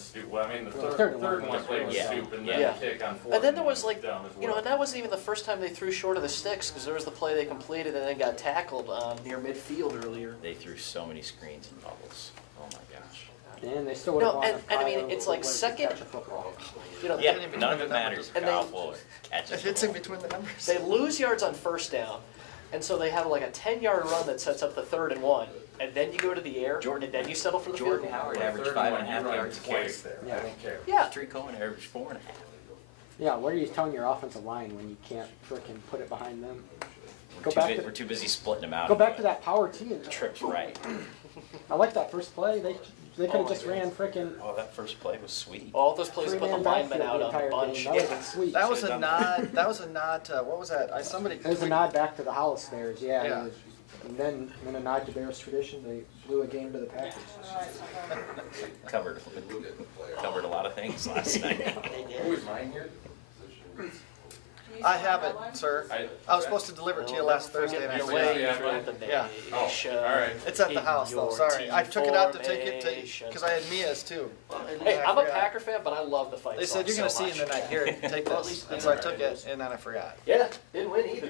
stoop. Well, I mean, the third one play was stoop, and then kick on fourth. And then there was like, down as well. you know, and that wasn't even the first time they threw short of the sticks, because there was the play they completed and then got tackled near midfield earlier. They threw so many screens and bubbles. Oh my gosh. And they still would have won. And I mean, it's like second. You know, Yeah, none of it matters. And Kyle Fuller catches It's in between the numbers. they lose yards on first down, and so they have like a 10-yard run that sets up the 3rd and 1, and then you go to the air, and then you settle for the field goal. Howard averaged 5.5 yards a carry. Yeah. I don't care. Yeah. Trey Cohen averaged 4.5. Yeah, what are you telling your offensive line when you can't frickin' put it behind them? We're too busy splitting them out. Go back to that power team. Trips right. I like that first play. They could have just ran frickin' Oh, that first play was sweet. All those plays put the three-man linemen backfield out the on the entire bunch. game. That would have been sweet. That was a nod. That was a nod to what was that? Somebody. It was a nod back to the Hollis Bears, yeah. Yeah. And then a nod to Bears tradition. They blew a game to the Packers. Covered a lot of things last night. Who is mine here? I have it, sir. I was supposed to deliver it to you last Thursday, and I forgot. Yeah. Oh, all right. It's at the house, though. Sorry, I took it out to take it because I had Mia's too. Hey, I'm a Packer fan, but I love the fight. They said you're going to see in the night. Here, take this. And so I took it, and then I forgot. Yeah, didn't win either.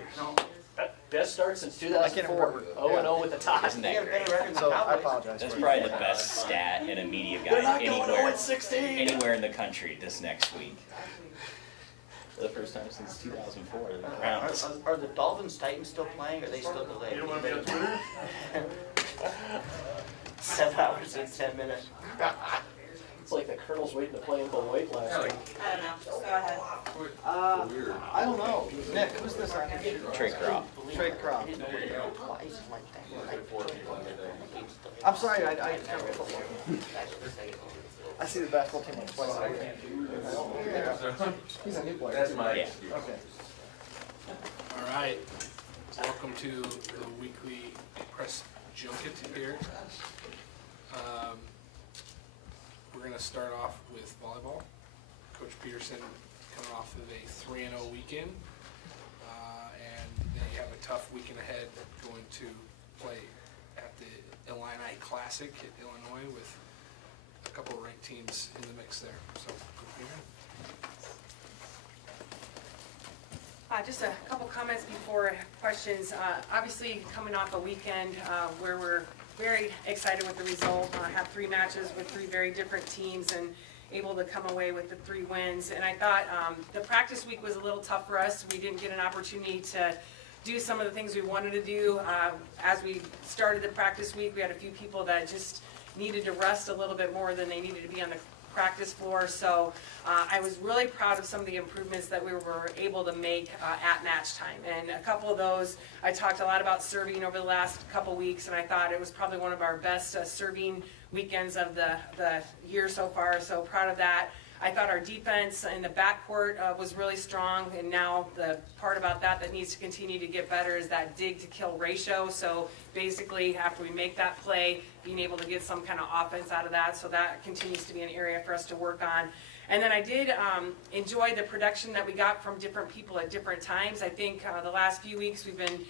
Best start since 2004. remember. 0-0 with the tie. Isn't that great? So I apologize. That's for probably the best stat in a media They're guide not going 0-16. anywhere in the country this next week. For the first time since 2004, the Browns. Are the Dolphins Titans still playing, or are they still delayed? You don't want to be on Twitter? 7 hours and 10 minutes. It's like the Colonel's waiting to play in the weight last week. I don't know. Just go ahead. I don't know. Nick, who's this? Trey Croft. Trey Croft. Twice like that. I'm sorry, I see the basketball team like twice a week. He's a new player. That's my Yeah. excuse. Okay. All right, welcome to the weekly press junket here. We're going to start off with volleyball. Coach Peterson coming off of a 3-0 weekend, and they have a tough weekend ahead going to play at the Illini Classic at Illinois with a couple of ranked teams in the mix there. So, Coach Peterson. Just a couple comments before questions. Obviously, coming off a weekend where we're very excited with the result. Have 3 matches with 3 very different teams and able to come away with the 3 wins. And I thought the practice week was a little tough for us. We didn't get an opportunity to do some of the things we wanted to do. As we started the practice week, we had a few people that just needed to rest a little bit more than they needed to be on the practice floor. So I was really proud of some of the improvements that we were able to make at match time. And a couple of those, I talked a lot about serving over the last couple weeks, and I thought it was probably one of our best serving weekends of the year so far. So proud of that. I thought our defense in the backcourt was really strong, and now the part about that needs to continue to get better is that dig-to-kill ratio. So basically, after we make that play, being able to get some kind of offense out of that, so that continues to be an area for us to work on. And then I did enjoy the production that we got from different people at different times. I think the last few weeks we've been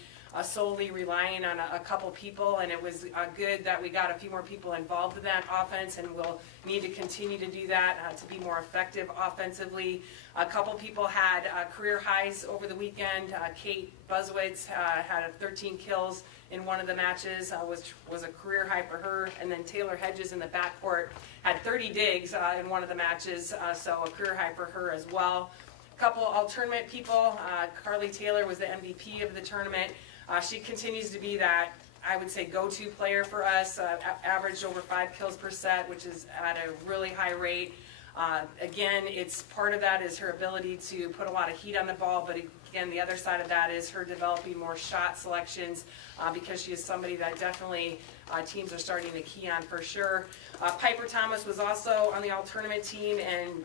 solely relying on a couple people, and it was good that we got a few more people involved in that offense, and we'll need to continue to do that to be more effective offensively. A couple people had career highs over the weekend. Kate Buzzwitz had 13 kills in one of the matches, which was a career high for her, and then Taylor Hedges in the backcourt had 30 digs in one of the matches, so a career high for her as well. A couple all-tournament people. Carly Taylor was the MVP of the tournament. She continues to be that, I would say, go-to player for us, averaged over 5 kills per set, which is at a really high rate. Again, it's part of that is her ability to put a lot of heat on the ball, but again, the other side of that is her developing more shot selections because she is somebody that definitely teams are starting to key on for sure. Piper Thomas was also on the all-tournament team, and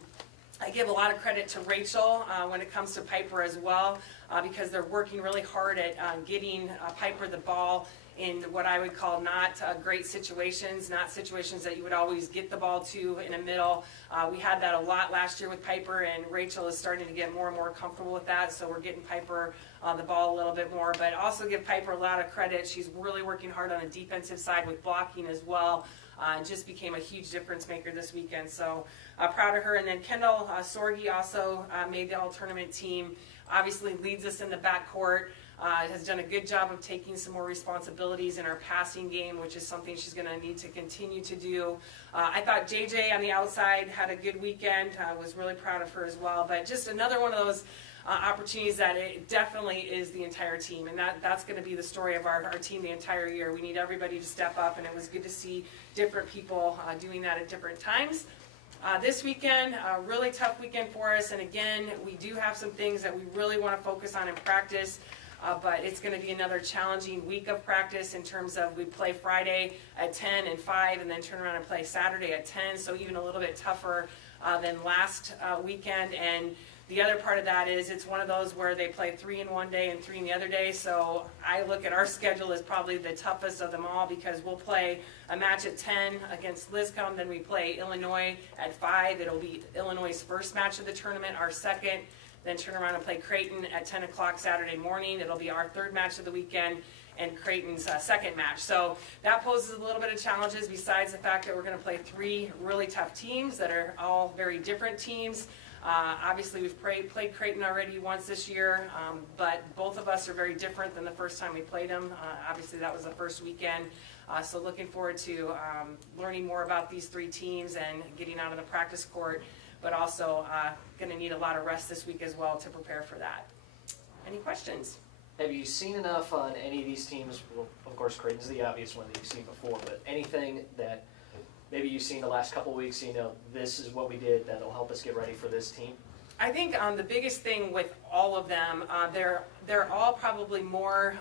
I give a lot of credit to Rachel when it comes to Piper as well, because they're working really hard at getting Piper the ball in what I would call not great situations, not situations that you would always get the ball to in a middle. We had that a lot last year with Piper, and Rachel is starting to get more and more comfortable with that, so we're getting Piper the ball a little bit more. But also give Piper a lot of credit. She's really working hard on the defensive side with blocking as well. and just became a huge difference maker this weekend. So proud of her. And then Kendall Sorgi also made the all-tournament team. Obviously leads us in the backcourt. Has done a good job of taking some more responsibilities in our passing game, which is something she's going to need to continue to do. I thought JJ on the outside had a good weekend. I was really proud of her as well. But just another one of those opportunities that it definitely is the entire team, and that's going to be the story of our team the entire year. We need everybody to step up, and it was good to see different people doing that at different times. This weekend, a really tough weekend for us, and again, we do have some things that we really want to focus on in practice. But it's going to be another challenging week of practice in terms of we play Friday at 10 and 5 and then turn around and play Saturday at 10, so even a little bit tougher than last weekend. And the other part of that is it's one of those where they play 3 in one day and 3 in the other day, so I look at our schedule as probably the toughest of them all because we'll play a match at 10 against Liscombe, then we play Illinois at 5. It'll be Illinois' first match of the tournament, our second. Then turn around and play Creighton at 10 o'clock Saturday morning. It'll be our third match of the weekend and Creighton's second match. So that poses a little bit of challenges besides the fact that we're going to play 3 really tough teams that are all very different teams. Obviously, we've played Creighton already once this year, but both of us are very different than the first time we played them. Obviously, that was the first weekend. So looking forward to learning more about these 3 teams and getting out on the practice court, but also going to need a lot of rest this week as well to prepare for that. Any questions? Have you seen enough on any of these teams? Well, of course, Creighton's the obvious one that you've seen before, but anything that maybe you've seen the last couple of weeks, you know, this is what we did that'll help us get ready for this team? I think the biggest thing with all of them, they're all probably more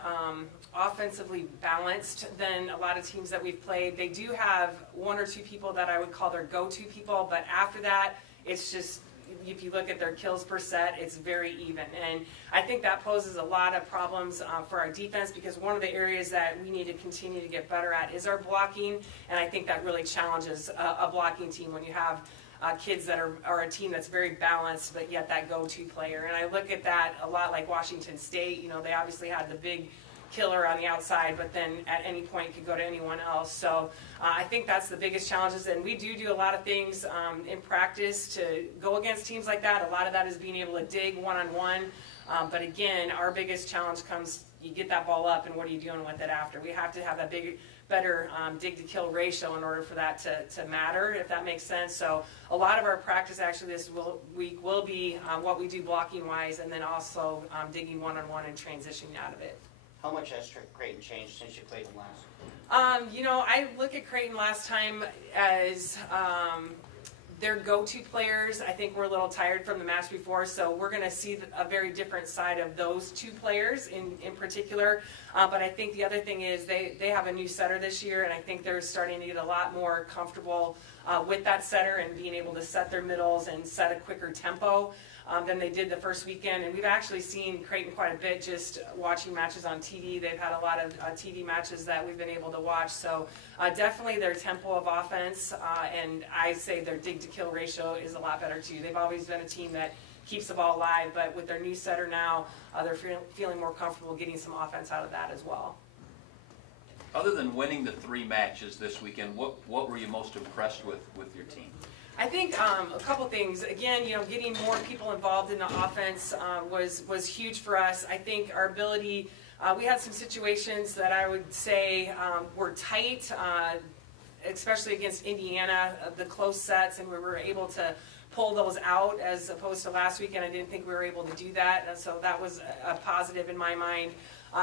offensively balanced than a lot of teams that we've played. They do have 1 or 2 people that I would call their go-to people, but after that, it's just, if you look at their kills per set, it's very even. And I think that poses a lot of problems for our defense because one of the areas that we need to continue to get better at is our blocking, and I think that really challenges a blocking team when you have kids that are a team that's very balanced, but yet that go-to player. And I look at that a lot like Washington State. You know, they obviously had the big killer on the outside, but then at any point could go to anyone else. So I think that's the biggest challenges, and we do a lot of things in practice to go against teams like that. A lot of that is being able to dig one-on-one, but again, our biggest challenge comes, you get that ball up, and what are you doing with it after? We have to have that better dig-to-kill ratio in order for that to matter, if that makes sense. So a lot of our practice actually this week will be what we do blocking-wise, and then also digging one-on-one and transitioning out of it. How much has Creighton changed since you played them last? You know, I look at Creighton last time as their go-to players. I think we're a little tired from the match before, so we're going to see a very different side of those 2 players in particular. But I think the other thing is they have a new setter this year, and I think they're starting to get a lot more comfortable with that setter and being able to set their middles and set a quicker tempo than they did the first weekend. And we've actually seen Creighton quite a bit just watching matches on TV. They've had a lot of TV matches that we've been able to watch. So definitely their tempo of offense, and I say their dig-to-kill ratio is a lot better too. They've always been a team that keeps the ball alive, but with their new setter now, they're feeling more comfortable getting some offense out of that as well. Other than winning the 3 matches this weekend, what were you most impressed with your team? I think a couple things. Again, you know, getting more people involved in the offense was huge for us. I think our ability, we had some situations that I would say were tight, especially against Indiana, the close sets, and we were able to pull those out as opposed to last weekend. I didn't think we were able to do that, and so that was a positive in my mind.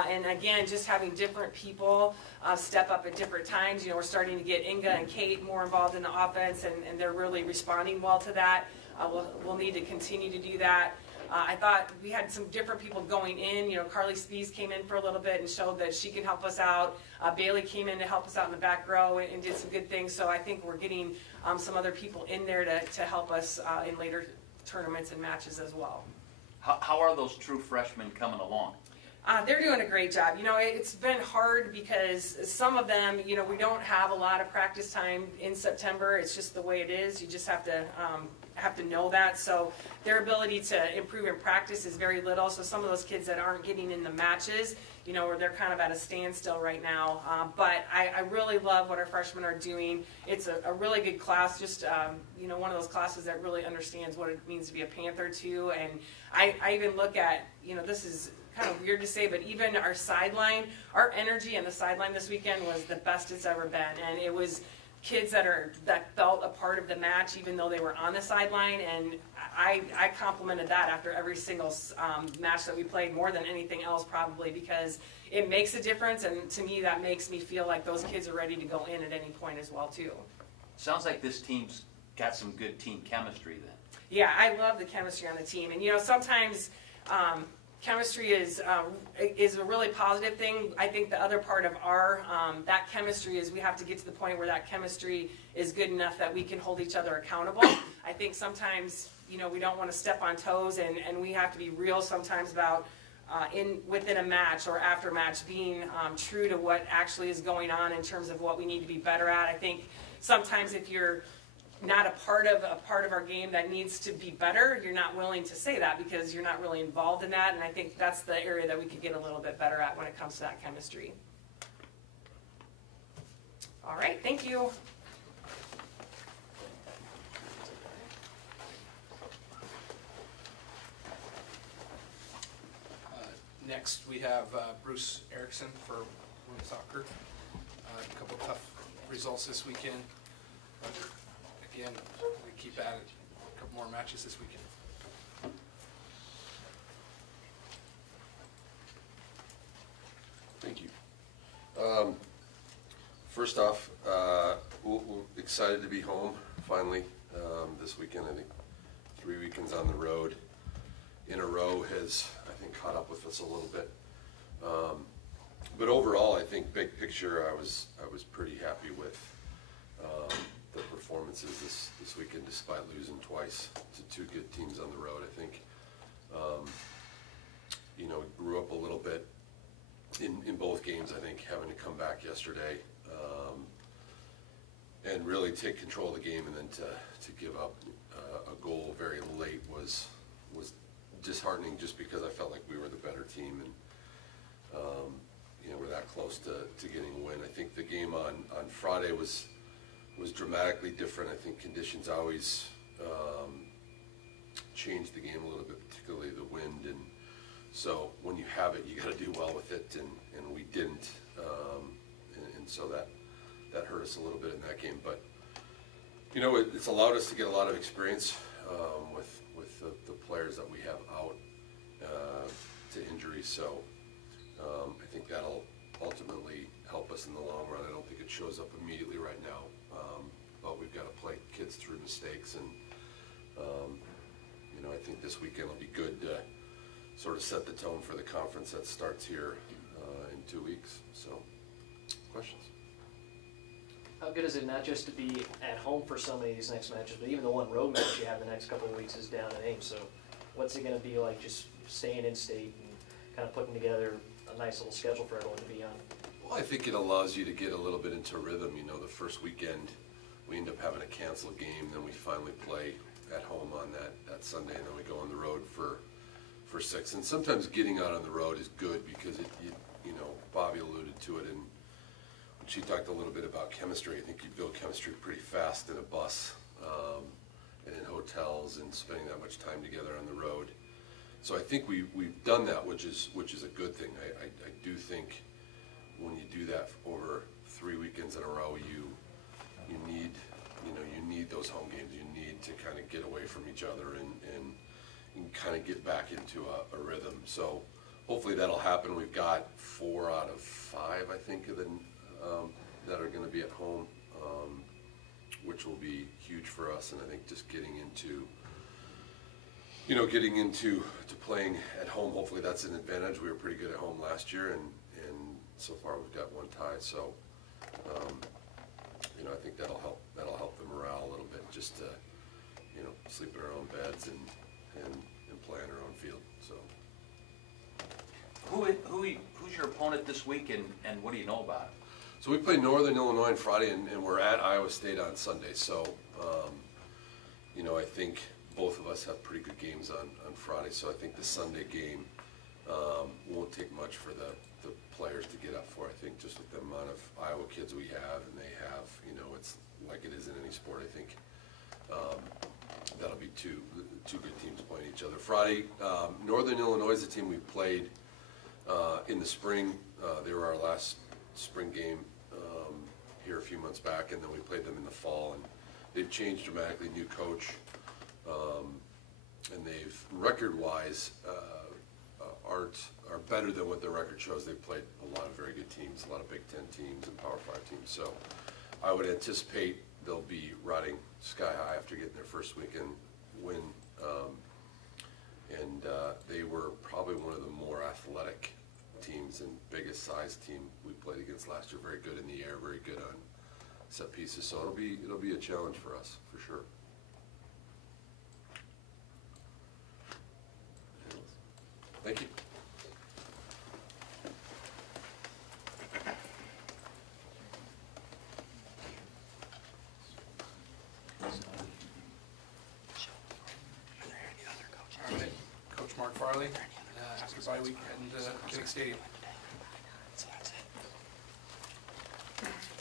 And again, just having different people step up at different times. You know, we're starting to get Inga and Kate more involved in the offense, and they're really responding well to that. We'll need to continue to do that. I thought we had some different people going in. You know, Carly Spees came in for a little bit and showed that she can help us out. Bailey came in to help us out in the back row and did some good things. So I think we're getting some other people in there to help us in later tournaments and matches as well. How are those true freshmen coming along? They're doing a great job. You know, it's been hard because some of them, you know, we don't have a lot of practice time in September. It's just the way it is. You just have to know that. So their ability to improve in practice is very little. So some of those kids that aren't getting in the matches, you know, they're kind of at a standstill right now. But I really love what our freshmen are doing. It's a really good class, just, you know, one of those classes that really understands what it means to be a Panther too. And I even look at, you know, this is kind of weird to say, but even our sideline, our energy on the sideline this weekend was the best it's ever been. And it was kids that felt a part of the match even though they were on the sideline, and I complimented that after every single match that we played, more than anything else probably, because it makes a difference, and to me that makes me feel like those kids are ready to go in at any point as well too. Sounds like this team's got some good team chemistry then. Yeah, I love the chemistry on the team, and you know, sometimes chemistry is a really positive thing. I think the other part of our that chemistry is we have to get to the point where that chemistry is good enough that we can hold each other accountable. I think sometimes, you know, we don't want to step on toes, and we have to be real sometimes about within a match or after match being true to what actually is going on in terms of what we need to be better at. I think sometimes if you're not a part of our game that needs to be better, you're not willing to say that because you're not really involved in that, and I think that's the area that we could get a little bit better at when it comes to that chemistry. All right, thank you. Next, we have Bruce Erickson for women's soccer. A couple of tough results this weekend. Again, we keep at it. A couple more matches this weekend. Thank you. First off, we're excited to be home finally this weekend. I think 3 weekends on the road in a row has, I think, caught up with us a little bit. But overall, I think big picture, I was pretty happy with the performances this weekend, despite losing twice to two good teams on the road. I think, you know, grew up a little bit in both games. I think having to come back yesterday and really take control of the game, and then to give up a goal very late was disheartening, just because I felt like we were the better team, and you know, we're that close to getting a win. I think the game on Friday was dramatically different. I think conditions always change the game a little bit, particularly the wind, and so when you have it, you got to do well with it, and we didn't, and so that hurt us a little bit in that game. But you know, it's allowed us to get a lot of experience with the players that we have out to injury. So I think that'll ultimately help us in the long run. I don't think it shows up immediately right now, but we've got to play kids through mistakes, and you know, I think this weekend will be good to sort of set the tone for the conference that starts here in 2 weeks. So, questions? How good is it not just to be at home for so many of these next matches, but even the one road match you have the next couple of weeks is down in Ames. So what's it going to be like just staying in state and kind of putting together a nice little schedule for everyone to be on? Well, I think it allows you to get a little bit into rhythm. You know, the first weekend we end up having a canceled game, then we finally play at home on that Sunday, and then we go on the road for 6. And sometimes getting out on the road is good because you know, Bobby alluded to it, and she talked a little bit about chemistry. I think you build chemistry pretty fast in a bus and in hotels and spending that much time together on the road. So I think we've done that, which is a good thing. I do think when you do that over 3 weekends in a row, you need those home games. You need to kind of get away from each other and kind of get back into a rhythm. So hopefully that'll happen. We've got 4 out of 5, I think, of the that are going to be at home, which will be huge for us. And I think just getting into playing at home, hopefully that's an advantage. We were pretty good at home last year, and so far we've got 1 tie. So you know, I think that'll help the morale a little bit, just to, you know, sleep in our own beds and play on our own field. So. Who's your opponent this week, and what do you know about it? So we play Northern Illinois on Friday, and we're at Iowa State on Sunday. So, you know, I think both of us have pretty good games on Friday. So I think the Sunday game won't take much for the players to get up for. I think just with the amount of Iowa kids we have, and they have, you know, it's like it is in any sport. I think that'll be two good teams playing each other. Friday, Northern Illinois is a team we played in the spring. They were our last spring game here a few months back, and then we played them in the fall. And they've changed dramatically, new coach, and they've record-wise are better than what their record shows. They've played a lot of very good teams, a lot of Big Ten teams and Power 5 teams. So I would anticipate they'll be riding sky high after getting their first weekend win. And they were probably one of the more athletic teams and biggest size team we played against last year. Very good in the air, very good on set pieces. So it'll be a challenge for us for sure. Thank you. All right, Coach Mark Farley, after bye week heading to Kinnick Stadium.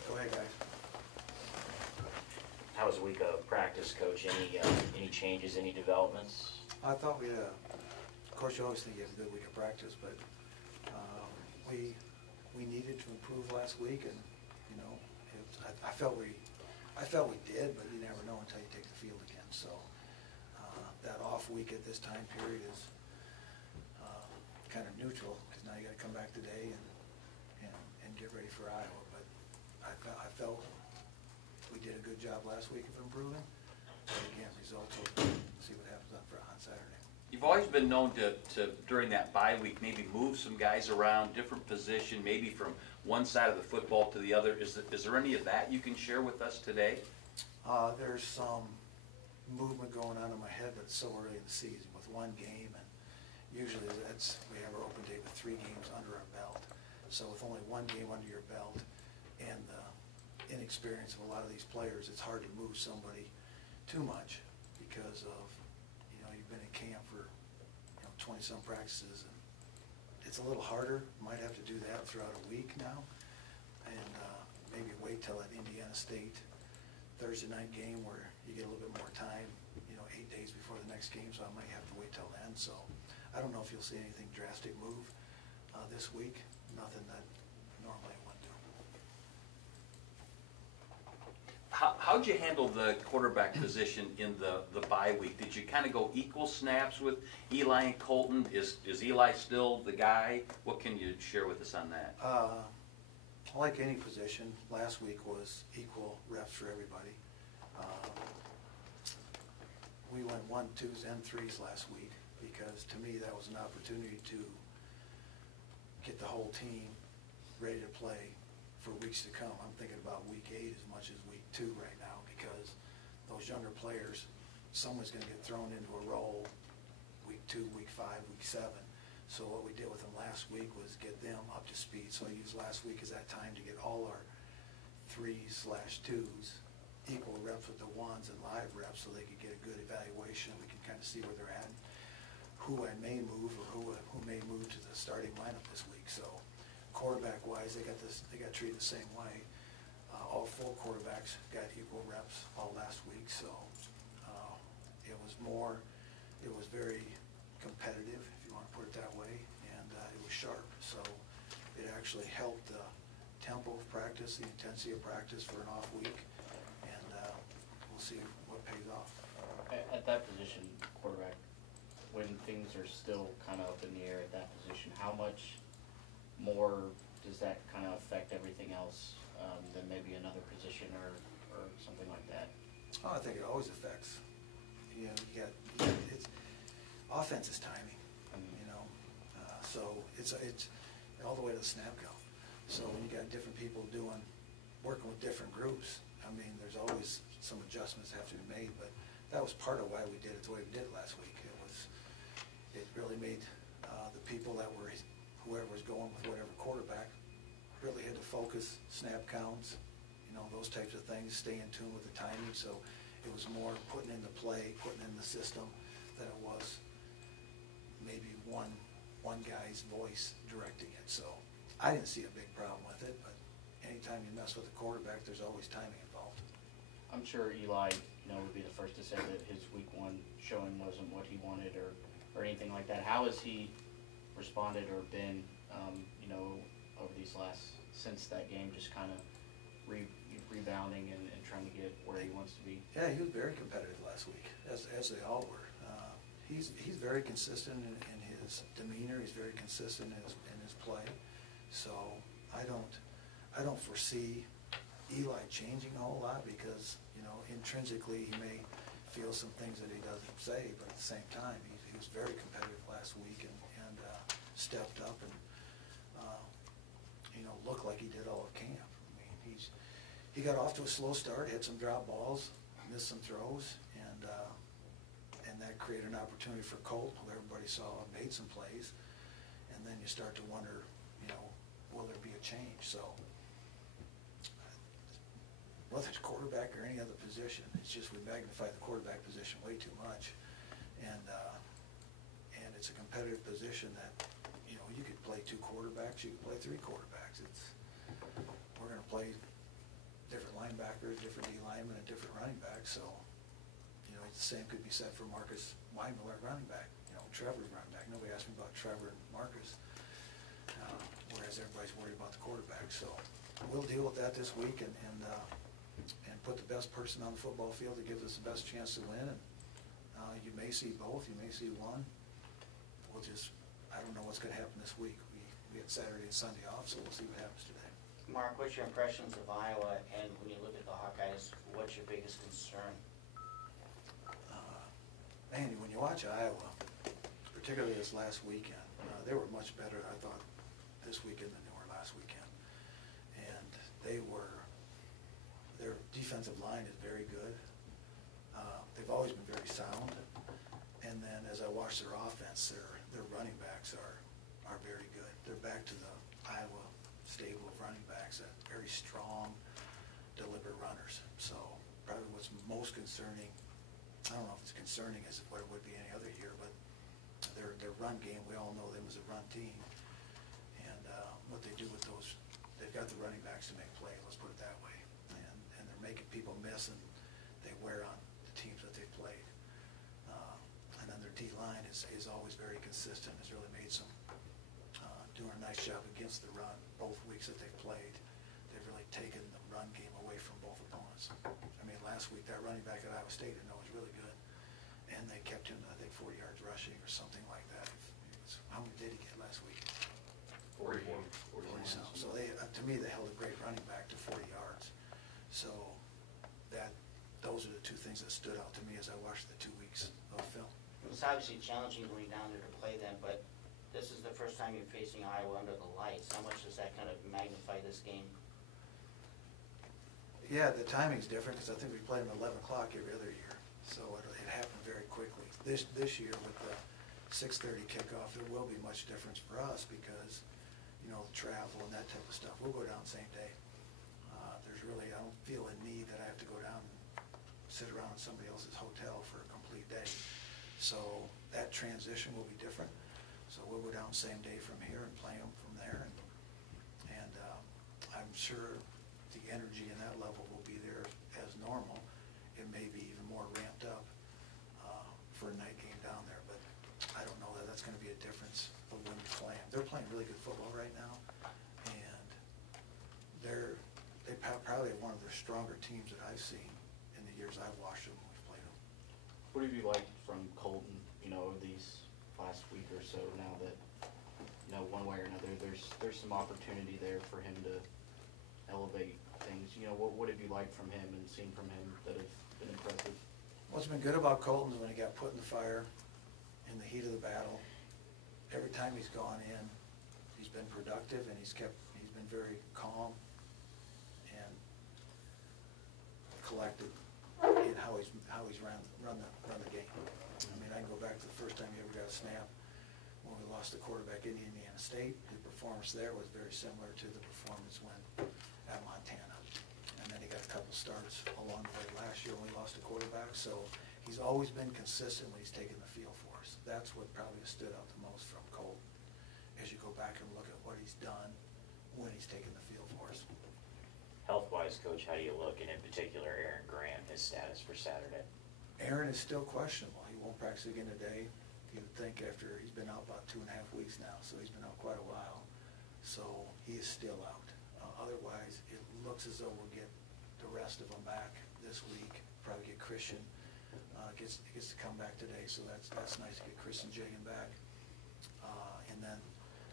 Go ahead, guys. How was a week of practice, Coach? Any changes, any developments? I thought we had of course you always think you have a good week of practice, but we needed to improve last week, and you know, I felt we did, but you never know until you take the field again. So that off week at this time period is kind of neutral, because now you got to come back today and get ready for Iowa. But I felt we did a good job last week of improving. But again, results will see what happens on Saturday. You've always been known to during that bye week, maybe move some guys around, different position, maybe from one side of the football to the other. Is there any of that you can share with us today? There's some movement going on in my head, but it's so early in the season with one game, and usually we have our open date with 3 games under our belt. So with only one game under your belt and the inexperience of a lot of these players, it's hard to move somebody too much because of, you know, you've been in camp for 20-some practices, and it's a little harder. Might have to do that throughout a week now, and maybe wait till that Indiana State Thursday night game where you get a little bit more time, 8 days before the next game, so I might have to wait till then. So I don't know if you'll see anything drastic move this week. Nothing that normally I wouldn't do. How'd you handle the quarterback position in the bye week? Did you kind of go equal snaps with Eli and Colton? Is Eli still the guy? What can you share with us on that? Like any position, last week was equal reps for everybody. We went 1, 2s, and 3s last week because to me that was an opportunity to get the whole team ready to play for weeks to come. I'm thinking about week 8 as much as week 2 right now, because those younger players, someone's going to get thrown into a role week 2, week 5, week 7. So what we did with them last week was get them up to speed. So I used last week as that time to get all our 3/2s equal reps with the 1s and live reps, so they could get a good evaluation. We can kind of see where they're at, who I may move or who may move to the starting lineup this week. So quarterback-wise, they got treated the same way. All 4 quarterbacks got equal reps all last week. So it was very competitive, if you want to put it that way, and it was sharp. So it actually helped the tempo of practice, the intensity of practice for an off week, and we'll see what pays off. At that position, quarterback, when things are still kind of up in the air at that position, how much more does that kind of affect everything else than maybe another position or something like that? Oh, I think it always affects. It's offense is timing, so it's all the way to the snap count. So when you got different people working with different groups, I mean, there's always some adjustments that have to be made, but that was part of why we did it the way we did it last week. It really made the people that were whoever was going with whatever quarterback really had to focus, snap counts, you know, those types of things, stay in tune with the timing. So it was more putting in the play, putting in the system than it was maybe one guy's voice directing it. So I didn't see a big problem with it, but anytime you mess with a quarterback, there's always timing involved. I'm sure Eli, would be the first to say that his week one showing wasn't what he wanted or anything like that. How has he responded or been, over these since that game, just kind of rebounding and trying to get where he wants to be? Yeah, he was very competitive last week, as they all were. He's very consistent in his demeanor. He's very consistent in his play. So I don't foresee Eli changing a whole lot because, intrinsically he may feel some things that he doesn't say, but at the same time he was very competitive last week and stepped up and looked like he did all of camp. I mean, he got off to a slow start, had some drop balls, missed some throws, and that created an opportunity for Colt, who everybody saw made some plays, and then you start to wonder, will there be a change? So whether it's quarterback or any other position, it's just we magnify the quarterback position way too much, and it's a competitive position that you could play 2 quarterbacks, you could play 3 quarterbacks. We're going to play different linebackers, different D linemen, and different running backs. So the same could be said for Marcus Weimiller at running back. Trevor's running back. Nobody asked me about Trevor and Marcus, whereas everybody's worried about the quarterback. So we'll deal with that this week and put the best person on the football field that gives us the best chance to win. And you may see both. You may see one. I don't know what's going to happen this week. We had Saturday and Sunday off, so we'll see what happens today. Mark, what's your impressions of Iowa, and when you look at the Hawkeyes, what's your biggest concern? Andy, when you watch Iowa, particularly this last weekend, they were much better, I thought, this weekend than they were last weekend. And their defensive line is very good. They've always been very sound. And then as I watch their offense, their running backs are very good. They're back to the Iowa stable of running backs, that very strong, deliberate runners. So probably what's most concerning, I don't know if it's concerning as what it would be any other year, but their run game, we all know them as a run team. And what they do with those, they've got the running backs to make play, let's put it that way. And they're making people miss, and they wear on the teams that they've played. And then their D-line is always very consistent, has really made some, doing a nice job against the run both weeks that they've played. They've really taken the run game away from both opponents. I mean, last week that running back at Iowa State, was really good. And they kept him, I think, 40 yards rushing or something like that. How many did he get last week? 40. 40. So to me, they held a great running back to 40 yards. So those are the 2 things that stood out to me as I watched the 2 weeks of film. It's obviously challenging going down there to play them, but this is the first time you're facing Iowa under the lights. How much does that kind of magnify this game? Yeah, the timing's different because I think we played them at 11 o'clock every other year. So it happened very quickly. This year with the 6:30 kickoff, there will be much difference for us because, the travel and that type of stuff. We'll go down the same day. I don't feel a need that I have to go down and sit around in somebody else's hotel for a complete day. So that transition will be different. So we'll go down the same day from here and play them from there. And I'm sure the energy in that level will be there as normal. It may be even more ramped up for a night game down there, but I don't know that that's going to be a difference of when you play them. They're playing really good football right now, and they probably have one of their stronger teams that I've seen in the years I've watched them when we've played them. What have you liked from Colton, these last week or so now that, one way or another, there's some opportunity there for him to elevate things. What have you liked from him and seen from him that have been impressive? What's been good about Colton is when he got put in the fire in the heat of the battle, every time he's gone in, he's been productive and he's been very calm and collected in how he's run the game. I mean, I can go back to the first time he ever got a snap when we lost the quarterback in Indiana State. The performance there was very similar to the performance at Montana. And then he got a couple starts along the way last year when we lost a quarterback. So he's always been consistent when he's taken the field for us. That's what probably stood out the most from Colton, as you go back and look at what he's done when he's taken the field for us. Health-wise, Coach, how do you look, and in particular Aaron Graham, his status for Saturday? Aaron is still questionable. He won't practice again today. You would think after he's been out about 2.5 weeks now, so he's been out quite a while. So he is still out. Otherwise, it looks as though we'll get the rest of them back this week. Probably get Christian. Gets to come back today, so that's nice to get Christian Jagan back. And then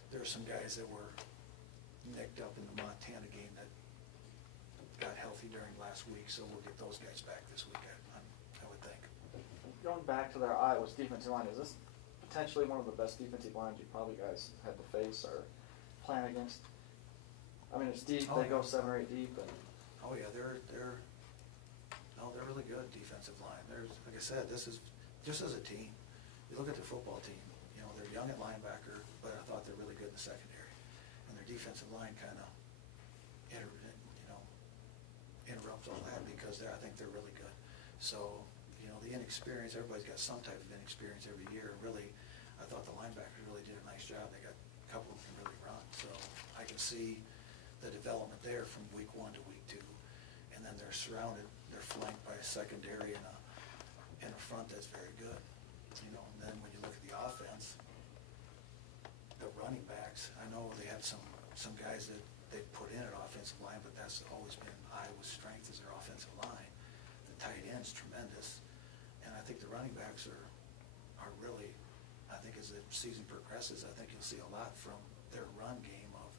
there are some guys that were nicked up in the Montana game that got healthy during last week, so we'll get those guys back this week, I would think. Going back to their Iowa's defensive line, is this potentially one of the best defensive lines you probably guys had to face or plan against? I mean, it's deep. They go 7 or 8 deep. And oh yeah, they're really good defensive line. There's, like I said, this is just as a team. You look at the football team. You know, they're young at linebacker, but I thought they're really good in the secondary, and their defensive line kind of interrupts all that because I think they're really good. So, you know, the inexperience, everybody's got some type of inexperience every year. Really, I thought the linebackers really did a nice job. They got a couple of them can really run. So I can see the development there from week 1 to week 2. And then they're surrounded, they're flanked by a secondary and a front that's very good. You know, and then when you look at the offense, the running backs, I know they have some guys that they put in at offensive line, but that's always been Iowa's strength is their offensive line. The tight end's tremendous, and I think the running backs are really, I think as the season progresses, I think you'll see a lot from their run game of,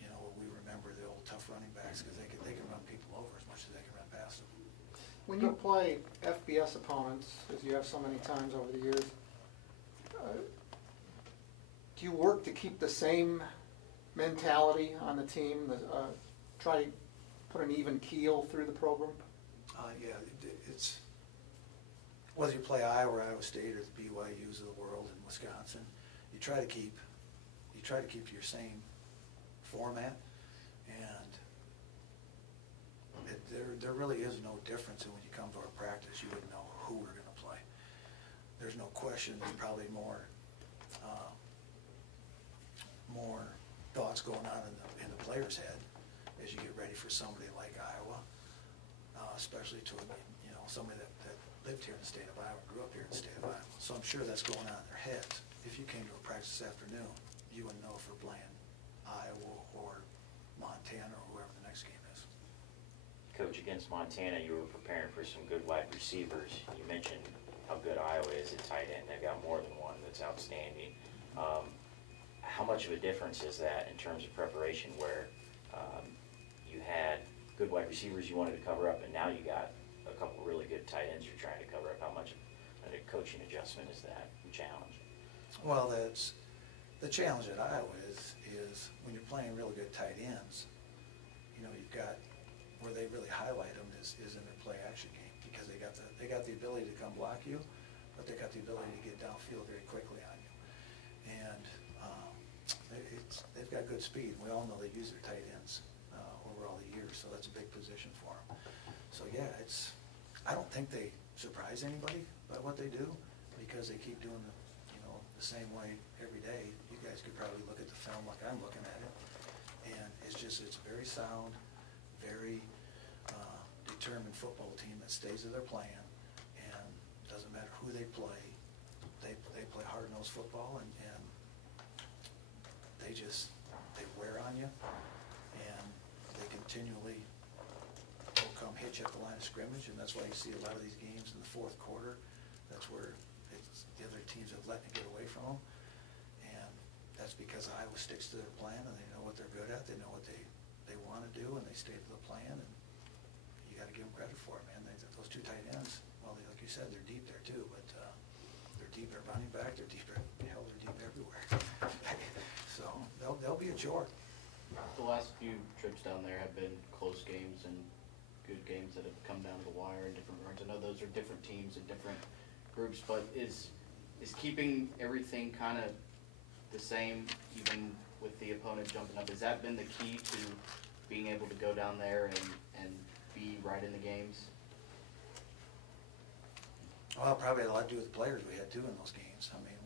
you know, we remember the old tough running backs because they can run people over as much as they can run past them. When you play FBS opponents, as you have so many times over the years, do you work to keep the same mentality on the team, try to put an even keel through the program? Yeah, it's whether you play Iowa or Iowa State or the BYUs of the world in Wisconsin, you try to keep to your same format, and there really is no difference. And when you come to our practice, you wouldn't know who we're going to play. There's no question. There's probably more thoughts going on in the player's head as you get ready for somebody like Iowa, especially to somebody that lived here in the state of Iowa, grew up here in the state of Iowa. So I'm sure that's going on in their heads. If you came to a practice this afternoon, you wouldn't know if we're playing Iowa or Montana or whoever the next game is. Coach, against Montana, you were preparing for some good wide receivers. You mentioned how good Iowa is at tight end. They've got more than one that's outstanding. How much of a difference is that in terms of preparation where you had good wide receivers you wanted to cover up, and now you got a couple really good tight ends you're trying to cover up? How much of a coaching adjustment is that challenge? Well, that's the challenge at Iowa is when you're playing really good tight ends, you know, you've got where they really highlight them is in their play action game, because they got the ability to come block you, but they got the ability to get downfield very quickly on you, and they've got good speed. We all know they use their tight ends over all the years, so that's a big position for them. So yeah, I don't think they surprise anybody by what they do, because they keep doing the same way every day. You guys could probably look at the film like I'm looking at it, and it's very sound, very determined football team that stays to their plan, and doesn't matter who they play. They play hard-nosed football, and they wear on you, and they continually will come hit you at the line of scrimmage, and that's why you see a lot of these games in the fourth quarter. That's where the other teams have let it get away from them, and that's because Iowa sticks to their plan, and they know what they're good at. They know what they want to do, and they stay to the plan, and you got to give them credit for it, man. Those two tight ends, well, like you said, they're deep there too, but they're deep at running back. They're deep everywhere. So they'll be a chore. The last few trips down there have been close games and good games that have come down to the wire in different runs. I know those are different teams and different groups, but is is keeping everything kind of the same, even with the opponent jumping up? Has that been the key to being able to go down there and be right in the games? Well, probably had a lot to do with the players we had too in those games. I mean,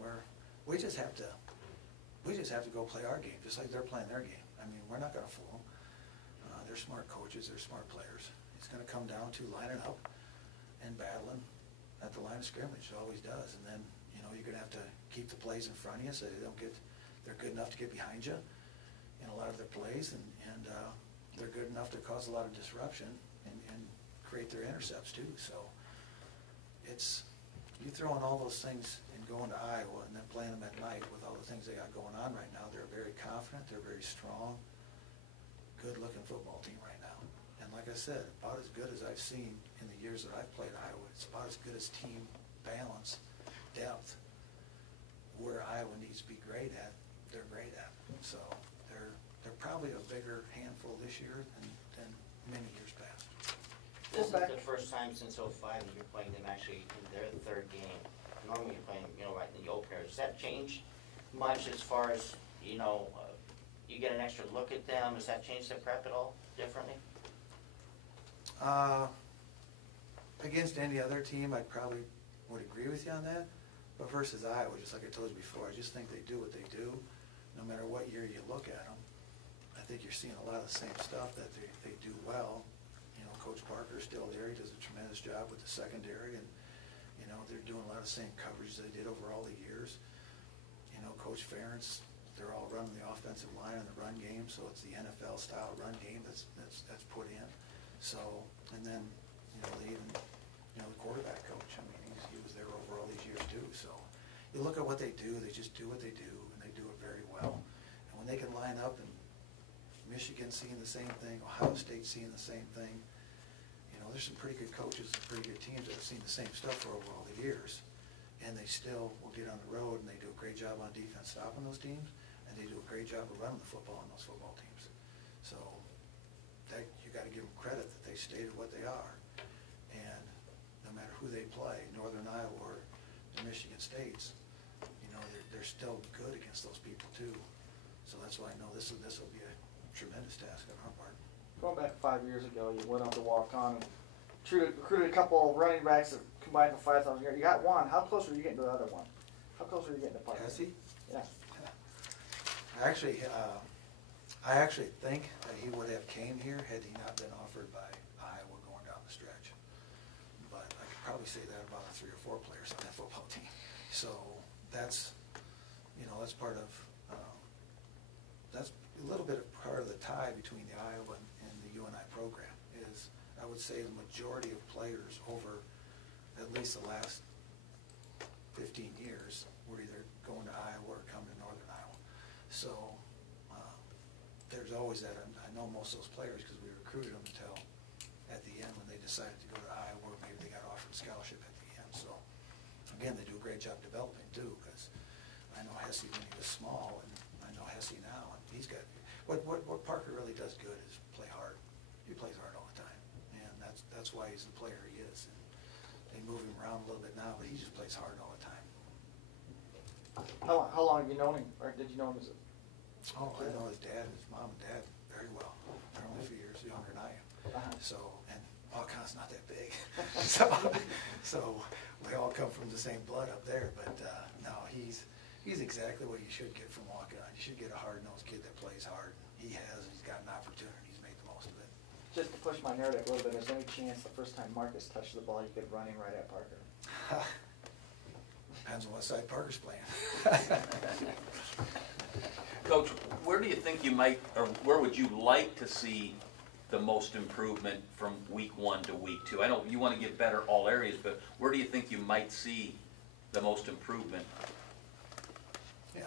we just have to go play our game, just like they're playing their game. I mean, we're not going to fool them. They're smart coaches, they're smart players. It's going to come down to lining up and battling at the line of scrimmage. It always does. And then, you know, you're going to have to keep the plays in front of you so they're good enough to get behind you in a lot of their plays, and they're good enough to cause a lot of disruption and create their intercepts too. So you throw in all those things and going to Iowa and then playing them at night with all the things they got going on right now. They're very confident, they're very strong, good-looking football team right now. And like I said, about as good as I've seen in the years that I've played Iowa. It's about as good as team balance, depth, where Iowa needs to be great at, they're great at. So they're probably a bigger handful this year than many years past. This is the first time since '05 that you're playing them actually in their third game. Normally you're playing, you know, right in the opener. Does that change much as far as, you know, you get an extra look at them? Does that change the prep at all differently? Against any other team, I probably would agree with you on that. But versus Iowa, just like I told you before, I just think they do what they do. No matter what year you look at them, I think you're seeing a lot of the same stuff that they do well. You know, Coach Parker's still there. He does a tremendous job with the secondary, and you know, they're doing a lot of the same coverage they did over all the years. You know, Coach Ferentz, they're all running the offensive line in the run game, so it's the NFL style run game that's put in. So, and then, you know, they even, you know, the quarterback coach, I mean, he was there over all these years too. So you look at what they do, they just do what they do, and they do it very well. And when they can line up, and Michigan seeing the same thing, Ohio State seeing the same thing, you know, there's some pretty good coaches and pretty good teams that have seen the same stuff for over all the years. And they still will get on the road, and they do a great job on defense stopping those teams, and they do a great job of running the football on those football teams. So that, you got to give them credit that they stated what they are. And no matter who they play, Northern Iowa or the Michigan States, you know, they're still good against those people too. So that's why I know this will be a tremendous task on our part. Going back 5 years ago, you went out to walk on and recruited a couple of running backs that combined for 5,000 yards. You got one. How close were you getting to the other one? How close were you getting to Parker? Has he? Yeah. I actually think that he would have came here had he not been offered by Iowa going down the stretch. But I could probably say that about 3 or 4 players on that football team. So that's, you know, that's part of, that's a little bit of part of the tie between the Iowa and the UNI program is, I would say, the majority of players over at least the last 15 years were either going to Iowa or coming to Northern Iowa. So there's always that. I know most of those players because we recruited them until at the end when they decided to go to Iowa, or maybe they got offered a scholarship at the end. So again, they do a great job developing too, because I know Hesse when he was small, and I know Hesse now, and he's got what Parker really does good is play hard. He plays hard all the time, and that's why he's the player he is. And they move him around a little bit now, but he just plays hard all the time. How long have you known him, or did you know him as a Oh, I know his dad and his mom and dad very well. They're only a few years younger than I am. So, and Alcon's not that big. so we all come from the same blood up there. But no, he's exactly what you should get from Alcon. You should get a hard-nosed kid that plays hard. He has. He's got an opportunity. He's made the most of it. Just to push my narrative a little bit, is there any chance the first time Marcus touched the ball, you get running right at Parker? Depends on what side Parker's playing. Coach, where do you think you might, or where would you like to see the most improvement from week 1 to week 2? I know you want to get better all areas, but where do you think you might see the most improvement? Yeah,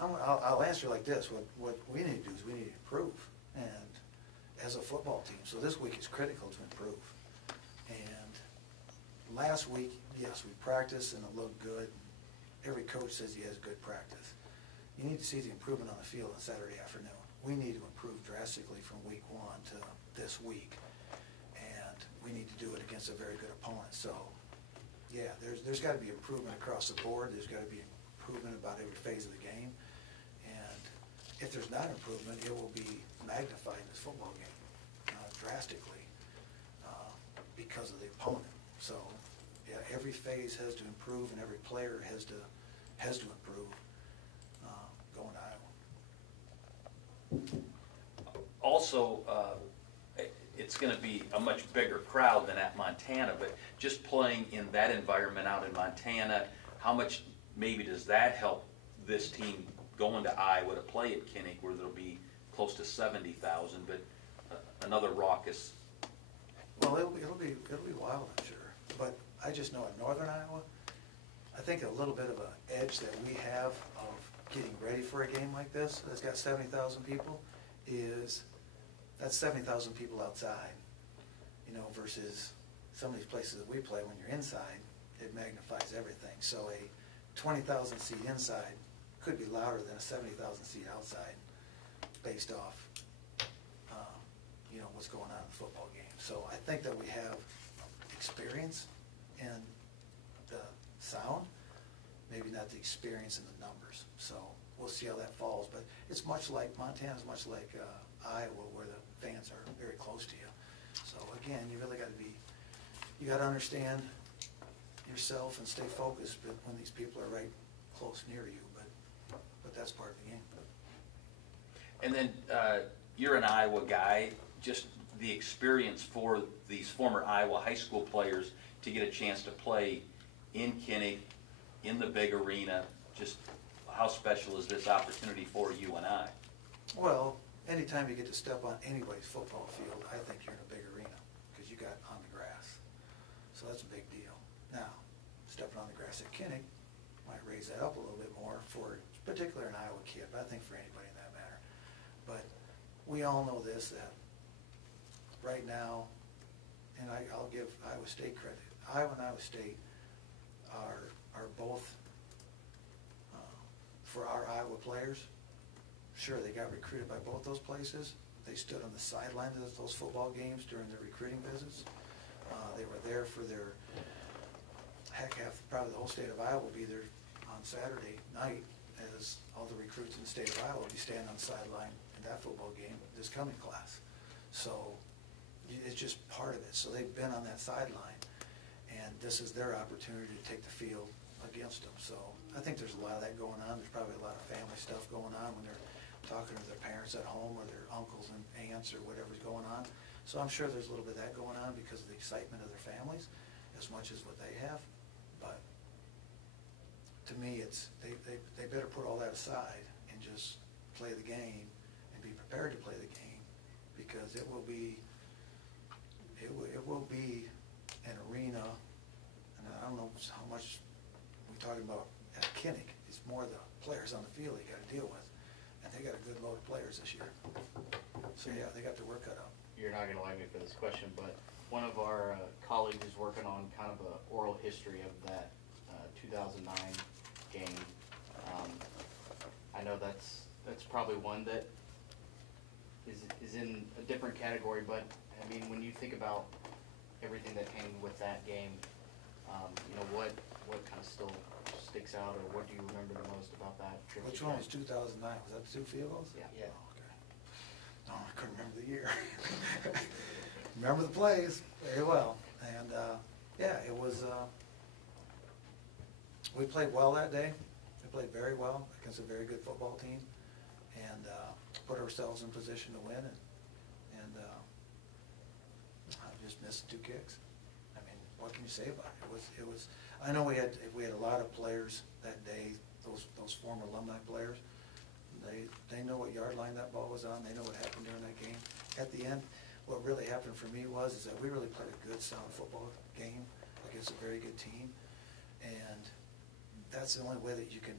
I'll answer like this. What we need to do is we need to improve, and as a football team. So this week is critical to improve. And last week, yes, we practiced and it looked good. Every coach says he has good practice. You need to see the improvement on the field on Saturday afternoon. We need to improve drastically from week 1 to this week, and we need to do it against a very good opponent. So yeah, there's got to be improvement across the board. There's got to be improvement about every phase of the game. And if there's not improvement, it will be magnified in this football game drastically because of the opponent. So, yeah, every phase has to improve, and every player has to improve going to Iowa. Also, it's going to be a much bigger crowd than at Montana, but just playing in that environment out in Montana, how much maybe does that help this team going to Iowa to play at Kinnick, where there'll be close to 70,000, but another raucous? Well, it'll be wild, I'm sure. But I just know in northern Iowa, I think a little bit of an edge that we have of getting ready for a game like this that's got 70,000 people is that's 70,000 people outside, you know, versus some of these places that we play when you're inside, it magnifies everything. So a 20,000 seat inside could be louder than a 70,000 seat outside based off, you know, what's going on in the football game. So I think that we have experience in the sound, maybe not the experience in the numbers. So we'll see how that falls. But it's much like, Montana's much like Iowa, where the fans are very close to you. So again, you really got to be, you got to understand yourself and stay focused, but when these people are right close near you, but that's part of the game. And then you're an Iowa guy, just the experience for these former Iowa high school players to get a chance to play in Kinnick, in the big arena, just how special is this opportunity for UNI? Well, anytime you get to step on anybody's football field, I think you're in a big arena because you got on the grass. So that's a big deal. Now, stepping on the grass at Kinnick might raise that up a little bit more for particularly an Iowa kid, but I think for anybody in that matter. But we all know this, that right now, and I'll give Iowa State credit, Iowa and Iowa State are both, for our Iowa players, sure, they got recruited by both those places. They stood on the sidelines of those football games during their recruiting visits. They were there for their, probably the whole state of Iowa will be there on Saturday night, as all the recruits in the state of Iowa will be standing on the sideline in that football game this coming class. So it's just part of it. So they've been on that sideline, and this is their opportunity to take the field against them. So I think there's a lot of that going on. There's probably a lot of family stuff going on when they're talking to their parents at home or their uncles and aunts or whatever's going on. So I'm sure there's a little bit of that going on because of the excitement of their families as much as what they have. But to me, it's they better put all that aside and just play the game and be prepared to play the game, because it will be an arena, and I don't know how much we're talking about at Kinnick. It's more the players on the field they got to deal with, and they got a good load of players this year. So yeah, they got their work cut out. You're not going to like me for this question, but one of our colleagues is working on kind of an oral history of that 2009 game. I know that's probably one that is in a different category, but I mean, when you think about everything that came with that game, you know, what kind of still sticks out, or what do you remember the most about that trip? Which one was 2009? Was that the 2 field goals? Yeah. Yeah. Oh, okay. No, I couldn't remember the year. Remember the plays very well, and yeah, it was. We played well that day. We played very well against a very good football team, and put ourselves in position to win. And I just missed 2 kicks. I mean, what can you say about it? It was. I know we had a lot of players that day. Those former alumni players. They know what yard line that ball was on. They know what happened during that game. At the end, what really happened for me is that we really played a good, sound football game against a very good team, and that's the only way that you can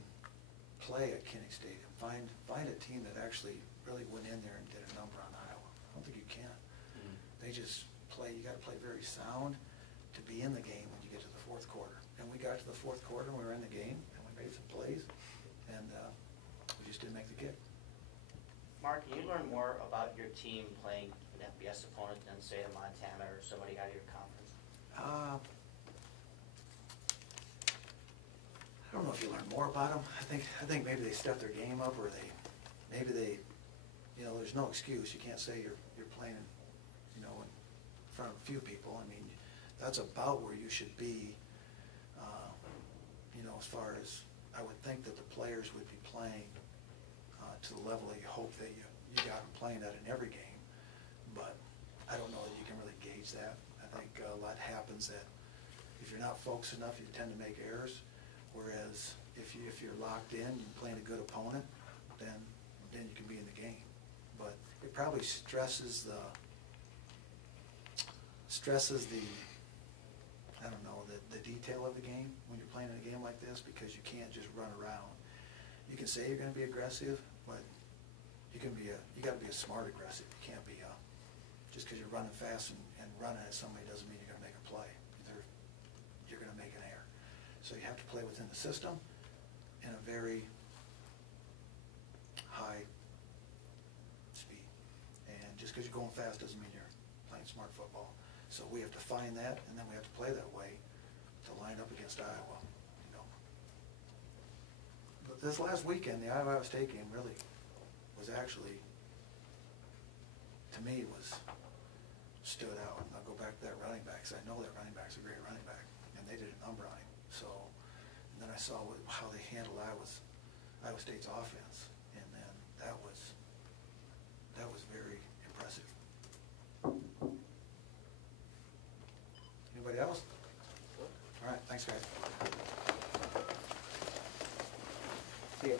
play at Kinnick Stadium. Find a team that actually really went in there and did a number on Iowa. I don't think you can. Mm-hmm. They just play. You got to play very sound to be in the game when you get to the 4th quarter. And we got to the 4th quarter, and we were in the game, and we made some plays, and we just didn't make the kick. Mark, can you learn more about your team playing an FBS opponent than, say, a Montana or somebody out of your conference? know if you learn more about them. I think maybe they step their game up, or maybe they, you know, there's no excuse. You can't say you're playing, you know, in front of a few people. I mean, that's about where you should be, you know, as far as, I would think that the players would be playing to the level that you hope that you got them playing at in every game. But I don't know that you can really gauge that. I think a lot happens that if you're not focused enough, you tend to make errors. Whereas if you're locked in, you're playing a good opponent, then you can be in the game. But it probably stresses the I don't know, the detail of the game when you're playing in a game like this, because you can't just run around. You can say you're going to be aggressive, but you got to be a smart aggressive. You can't be just because you're running fast and running at somebody doesn't mean you're going to make a play. You're going to make an error. So you have to play within the system in a very high speed. And just because you're going fast doesn't mean you're playing smart football. So we have to find that, and then we have to play that way to line up against Iowa. You know. But this last weekend, the Iowa State game really was actually, to me, stood out. And I'll go back to that running back, because I know that running back's a great running back, and they did a number on him. So, and then I saw how they handled Iowa State's offense, and then that was very impressive. Anybody else? All right, thanks, guys. See ya.